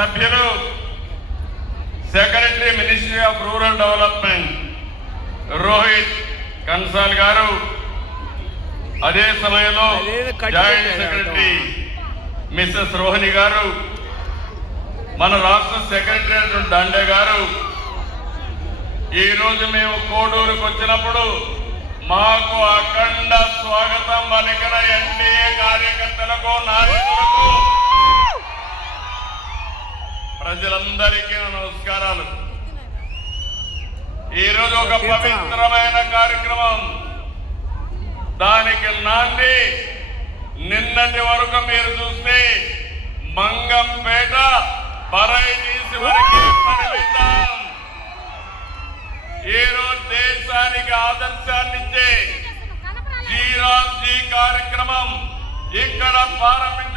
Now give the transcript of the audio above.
సభ్యులు secretary ministry of rural development Rohit Kansal garu, అదే సమయంలో జాయింట్ సెక్రటరీ మిస్సెస్ రోహిణి గారు, మన రాష్ట్ర సెక్రటరీ దండే గారు, ఈరోజు మేము కోడూరుకు వచ్చినప్పుడు మాకు అఖండ స్వాగతం పలికిన ఎన్డీఏ కార్యకర్తలకు, నాయకులకు, ప్రజలందరికీ నమస్కారాలు. ఈరోజు ఒక పవిత్రమైన కార్యక్రమం, దానికి నాంది నిన్నటి వరకు మీరు చూస్తే మంగంపేట బరైటీసి వరకే పరిమితం. ఈరోజు దేశానికి ఆదర్శాన్నిచ్చే జీ కార్యక్రమం ఇక్కడ ప్రారంభించారు.